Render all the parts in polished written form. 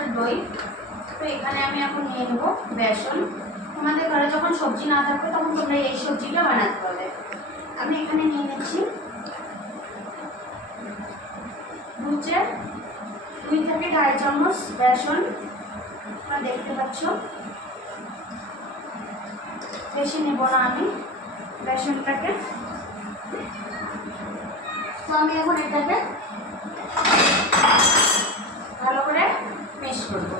কিছুটা দই। তো এখানে আমি এখন নিয়ে নেবো বেসন। তোমাদের ঘরে যখন সবজি না থাকবে তখন তোমরা এই সবজিটা বানাতে পারবে। আমি এখানে নিয়ে নিচ্ছি 2 থেকে 2.5 চামচ বেসন। তোমরা দেখতে পাচ্ছ, বেশি নেব না আমি বেসনটাকে। তো আমি এখন এটাকে ভালো করে মিক্স করব।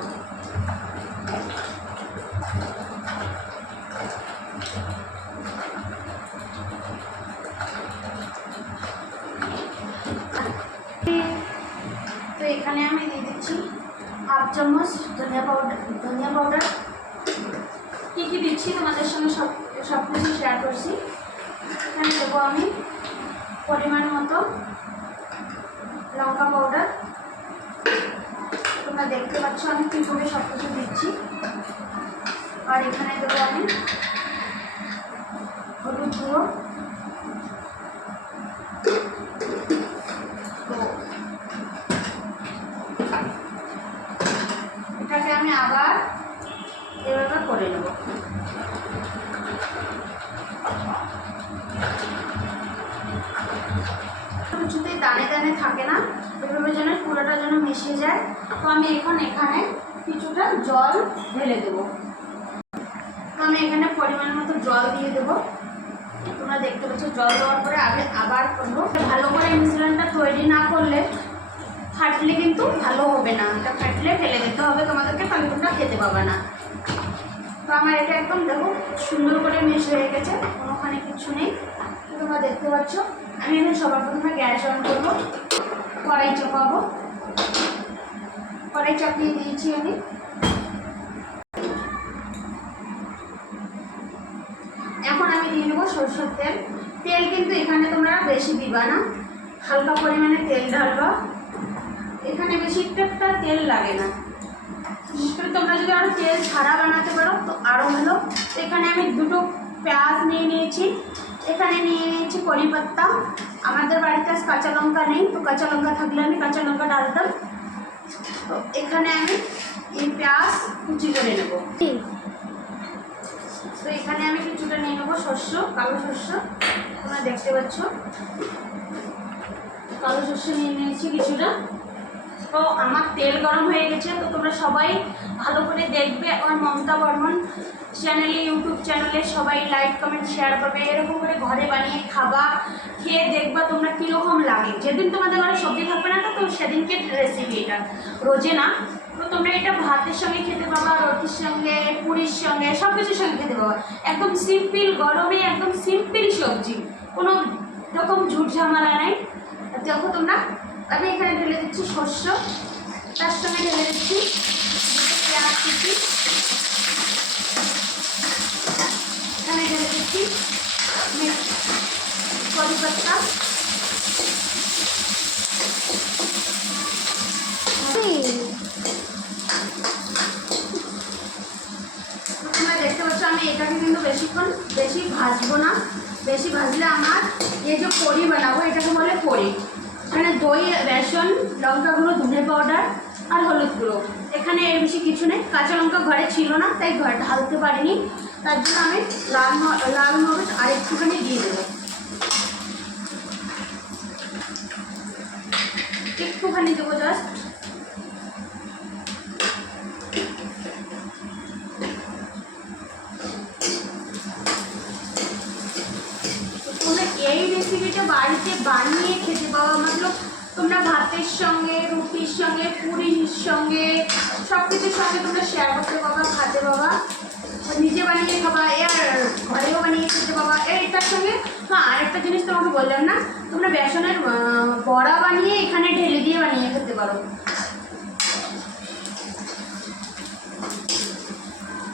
তো এখানে আমি দিয়ে দিচ্ছি 1/2 চামচ ধনিয়া পাউডার। কী কী দিচ্ছি তোমাদের সঙ্গে সব কিছু শেয়ার করছি। এখানে দেবো আমি পরিমাণ মতো লঙ্কা পাউডার। তোমরা দেখতে পাচ্ছ আমি কীভাবে সব কিছু দিচ্ছি। আর এখানে দেবো আমি হলুদ গুঁড়ো। তো এটাকে আমি আবার এভাবে করে নেব। কিছুতেই দানে দানে থাকে না, এভাবে যেন পুরোটা যেন মিশে যায়। তো আমি এখানে কিছুটা জল ঢেলে দেব। তো আমি এখানে পরিমাণ মতো জল দিয়ে দেবো। তোমরা দেখতে পাচ্ছ জল দেওয়ার পরে আমি আবার করবো। ভালো করে মিশ্রণটা তৈরি না করলে ফাটলে কিন্তু ভালো হবে না। এটা ফাটলে ফেলে দিতে হবে তোমাদেরকে, তাহলে তোমরা খেতে পাবে না। তো আমার এটা একদম দেখো সুন্দর করে মিশ হয়ে গেছে, কোনোখানে কিছু নেই। তোমরা দেখতে পাচ্ছ আমি এখন সবার প্রথমে গ্যাস অন করবো, কড়াই চাপাবো। কড়াই চাপিয়ে দিয়েছি আমি। এখন আমি নিয়ে নেবো সরষের তেল। তেল কিন্তু এখানে তোমরা বেশি দিবা না, হালকা পরিমাণে তেল ঢালবা। এখানে বেশি একটা তেল লাগে না। বিশেষ করে তোমরা যদি আরও তেল ছাড়া বানাতে পারো তো আরও ভালো। তো এখানে আমি 2টো পেঁয়াজ নিয়ে নিয়েছি। এখানে নিয়ে নিয়েছি কড়ি পাত্তা। আমাদের বাড়িতে আজ কাঁচা লঙ্কা নেই, তো কাঁচা লঙ্কা থাকলে আমি কাঁচা লঙ্কা ডালতাম। তো এখানে আমি এই পেঁয়াজ কুচি করে নেব। তো এখানে আমি কিছুটা নিয়ে নেবো শস্য, কালো শস্য। তোমরা দেখতে পাচ্ছ কালো শস্য নিয়ে নিয়েছি কিছুটা। তো আমার তেল গরম হয়ে গেছে, তো তোমরা সবাই ভালো করে দেখবে। আমার মমতা বর্মন চ্যানেলে, ইউটিউব চ্যানেলে সবাই লাইক কমেন্ট শেয়ার করবে। এরকম করে ঘরে বানিয়ে খাবা, খেয়ে দেখবা তোমরা কীরকম লাগে। যেদিন তোমাদের ঘরে সবজি থাকবে না তো সেদিনকে রেসিপি, এটা রোজে না। তো তোমরা এটা ভাতের সঙ্গে খেতে পাবা, রুটির সঙ্গে, পুরির সঙ্গে, সব কিছুর সঙ্গে খেতে পাবা। একদম সিম্পল, গরমে একদম সিম্পল সবজি, কোনো রকম ঝুট ঝামেলা নেই। দেখো তোমরা, আমি এখানে ঢেলে দিচ্ছি শস্য, তার সঙ্গে ঢেলে দিচ্ছি পেঁয়াজ কুচি, এখানে ঢেলে দিচ্ছি কড়ি পাত্তা। তোমরা দেখতে পাচ্ছ আমি এটাকে কিন্তু বেশি ভাজবো না। বেশি ভাজলে আমার এই যে কড়ি বানাবো এটাকে বলে কড়ি। এখানে দই, বেসন, লঙ্কা গুঁড়ো, ধনে পাউডার আর হলুদ গুঁড়ো। এখানে এর বেশি কিছু নেই। কাঁচা লঙ্কা ঘরে ছিল না তাই ঘরে ঢালতে পারিনি, তার জন্য আমি লাল মরিচ আর একটুখানি দিয়ে দেবো। একটুখানি দেবো জাস্ট। তোমরা এই রেসিপিটা বাড়িতে বানিয়ে খেতে পাওয়া, মতলব তোমরা ভাতের সঙ্গে, রুটির সঙ্গে, পুরির সঙ্গে, সব কিছুর সঙ্গে তোমরা শেয়ার করতে পাবা, খাতে পাবা। নিজে বানিয়ে খাবা, আর ঘরেও বানিয়ে খেতে পাবা। এটার সঙ্গে আরেকটা জিনিস তোমাকে বললাম না, তোমরা বেসনের বড়া বানিয়ে এখানে ঢেলে দিয়ে বানিয়ে খেতে পারো।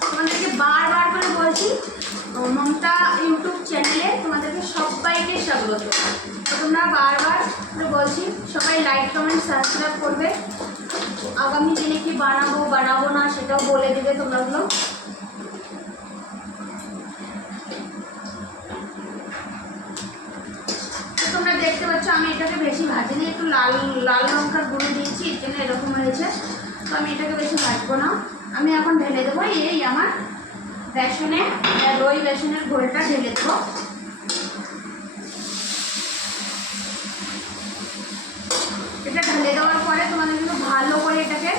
তোমাদেরকে বারবার করে বলছি, মমতা ইউটিউব চ্যানেলে তোমাদেরকে সবাইকে স্বাগত। তোমরা বারবার করে বলছি সবাই লাইক কমেন্ট সাবস্ক্রাইব করবে। আগামী দিনে কি বানাবো না সেটাও বলে দেবে তোমরাগুলো। তোমরা দেখতে পাচ্ছ আমি এটাকে বেশি ভাজিনি, একটু লাল লঙ্কার গুঁড়ো দিয়েছি, এর জন্য এরকম হয়েছে। তো আমি এটাকে বেশি ভাজবো না। আমি এখন ঢেলে দেবো এই আমার বেসনে, দই বেসনের ঘোলটা ঢেলে দেবো। এটা ঢেলে দেওয়ার পরে তোমাদের কিন্তু ভালো করে এটাকে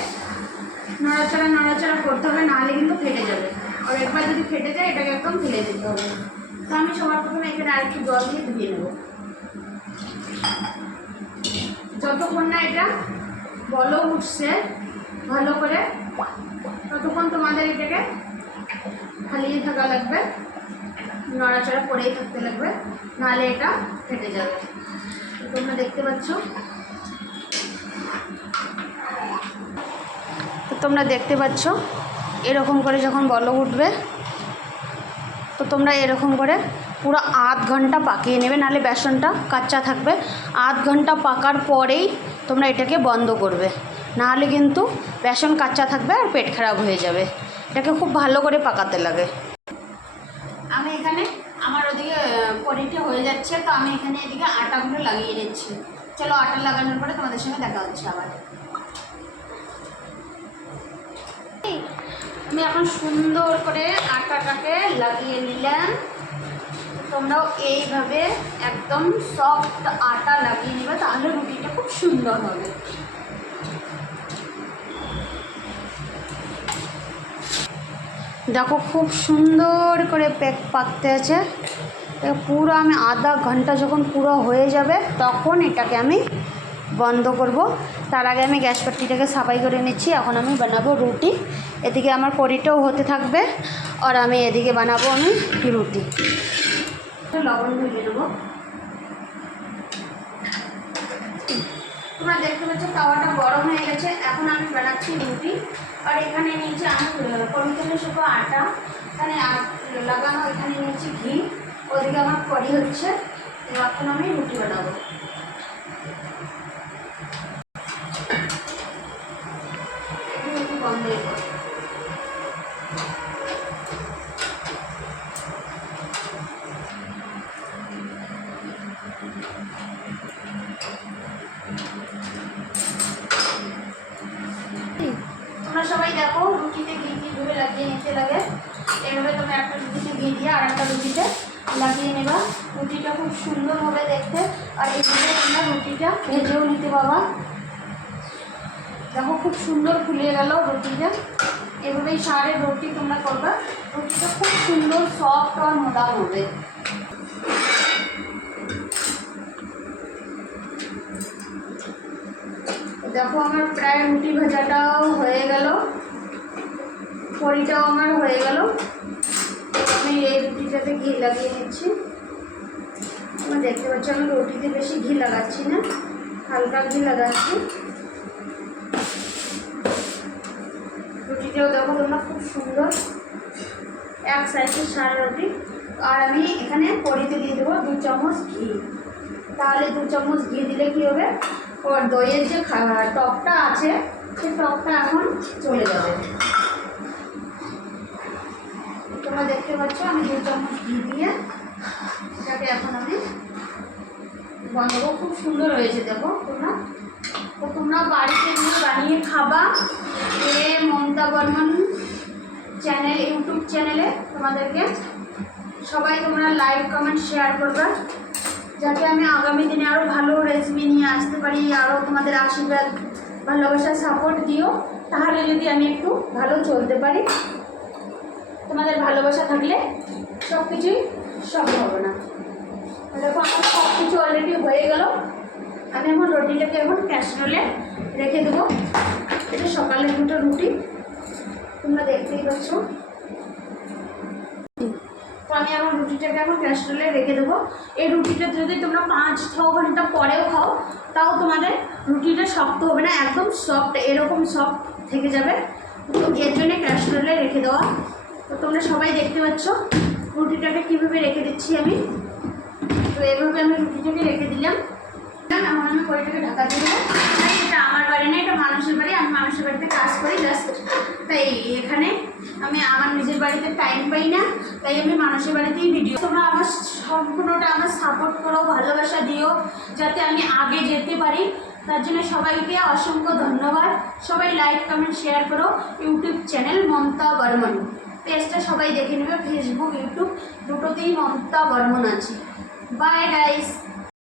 নড়াচড়া করতে হবে, নাহলে কিন্তু ফেটে যাবে। আর একবার যদি ফেটে যায় এটাকে একদম ফেলে দিতে হবে। তো আমি সবার প্রথমে এখানে আরেকটু জল দিয়ে ধুয়ে নেব। যতক্ষণ না এটা বলক উঠছে ভালো করে, ততক্ষণ তোমাদের এটাকে হালিয়ে থাকা লাগবে, নড়াচড়া করেই থাকতে লাগবে, নাহলে এটা ফেটে যাবে। তোমরা দেখতে পাচ্ছ, এরকম করে যখন বলক উঠবে তো তোমরা এরকম করে পুরো আধ ঘন্টা পাকিয়ে নেবে, নাহলে বেসনটা কাঁচা থাকবে। আধ ঘন্টা পাকার পরেই তোমরা এটাকে বন্ধ করবে, নাহলে কিন্তু বেসন কাঁচা থাকবে আর পেট খারাপ হয়ে যাবে। এটাকে খুব ভালো করে পাকাতে লাগে। আমি এখানে আমার ওদিকে পনিরটা হয়ে যাচ্ছে, তো আমি এখানে এদিকে আটাগুলো লাগিয়ে নিচ্ছি। চলো আটা লাগানোর পরে তোমাদের সঙ্গে দেখা হচ্ছে আবার। আমি এখন সুন্দর করে আটাটাকে লাগিয়ে নিলাম। তোমরাও এইভাবে একদম সফট আটা লাগিয়ে নেবে, তাহলে রুটিটা খুব সুন্দর হবে। দেখো খুব সুন্দর করে পাকতে আছে। পুরো আমি আধা ঘন্টা যখন পুরো হয়ে যাবে তখন এটাকে আমি বন্ধ করব। তার আগে আমি গ্যাস পাট্টিটাকে সাফাই করে নিচ্ছি। এখন আমি বানাবো রুটি। এদিকে আমার পরিটাও হতে থাকবে, আর আমি এদিকে বানাবো আমি রুটি। লবণ ধুয়ে নেবো। তোমরা দেখতে পাচ্ছ তাওয়াটা গরম হয়ে গেছে। এখন আমি বানাচ্ছি রুটি। আর এখানে নিয়েছি আমি পরিচালে শুধু আটা, এখানে লাগানো, এখানে নিয়েছি ঘি, ওদিকে আমার কড়ি হচ্ছে। এখন আমি রুটি বানাবো। একটু বন্ধ করবো। তোমরা সবাই দেখো রুটিতে ঘি কীভাবে লাগিয়ে নিতে লাগে। এভাবে তোমরা একটা রুটিতে ঘি দিয়ে আর একটা রুটিতে লাগিয়ে নেবা। রুটিটা খুব সুন্দর হবে দেখতে। আর এইভাবে তোমরা রুটিটা ভেজেও নিতে পারবা। দেখো খুব সুন্দর ফুলে গেল রুটিটা। এভাবেই সারে রুটি তোমরা করবা। রুটিটা খুব সুন্দর সফট আর মোটা হবে। দেখো আমার প্রায় রুটি ভাজাটাও হয়ে গেল, পরিটাও আমার হয়ে গেল। আমি এই রুটিটাতে ঘি লাগিয়ে নিচ্ছি। তোমরা দেখতে পাচ্ছ আমি রুটিতে বেশি ঘি লাগাচ্ছি না, হালকা ঘি লাগাচ্ছি। রুটিটাও দেখো তোমরা খুব সুন্দর এক সাইজের সারা রুটি। আর আমি এখানে পরিতে দিয়ে দেবো 2 চামচ ঘি। তাহলে 2 চামচ ঘি দিলে কী হবে, ওর দইয়ের যে টকটা আছে সেই টকটা এখন চলে যাবে। তোমরা দেখতে পাচ্ছ আমি 2 চামচ ঘি দিয়ে এটাকে এখন আমি বানাবো। খুব সুন্দর হয়েছে দেখো তোমরা। তো তোমরা বাড়িতে নিয়ে বানিয়ে খাবা। মমতা বর্মন চ্যানেল, ইউটিউব চ্যানেলে তোমাদেরকে সবাই তোমরা লাইক কমেন্ট শেয়ার করবে, যাতে আমি আগামী দিনে আরও ভালো রেসিপি নিয়ে আসতে পারি। আরও তোমাদের আশীর্বাদ ভালোবাসা সাপোর্ট দিও, তাহলে যদি আমি একটু ভালো চলতে পারি। তোমাদের ভালোবাসা থাকলে সব কিছুই সম্ভব হবে না। দেখো আমার সব কিছু অলরেডি হয়ে গেল। আমি এখন রুটিটাকে এখন ক্যাসরোলে রেখে দেবো। এটা সকালের 2টো রুটি, তোমরা দেখতেই পাচ্ছ। তো আমি আমার রুটিটাকে এখন ক্যাসরোলে রেখে দেবো। এই রুটিটা যদি তোমরা 5-6 ঘন্টা পরেও খাও তাও তোমাদের রুটিটা শক্ত হবে না, একদম সফট, এরকম সফট থেকে যাবে। তো এর জন্যে ক্যাসরোলে রেখে দেওয়া। তো তোমরা সবাই দেখতে পাচ্ছ রুটিটাকে কীভাবে রেখে দিচ্ছি আমি। তো এভাবে আমি রুটিটাকে রেখে দিলাম। এখন আমি কড়িটাকে ঢাকা দিয়ে দেবো। তাই এটা আমার বাড়ি না, এটা মানুষের বাড়ি। আমি মানুষের বাড়িতে কাজ করি জাস্ট, তাই এখানে আমি আমার নিজের বাড়িতে টাইম পাই না, তাই আমি মানুষের বাড়িতেই ভিডিও। তোমরা আমার সম্পূর্ণটা আমার সাপোর্ট করো, ভালোবাসা দিও, যাতে আমি আগে যেতে পারি। তার জন্য সবাইকে অসংখ্য ধন্যবাদ। সবাই লাইক কমেন্ট শেয়ার করো। ইউটিউব চ্যানেল মমতা বর্মন, পেজটা সবাই দেখে নেবে, ফেসবুক ইউটিউব দুটোতেই মমতা বর্মন আছে। Bye guys.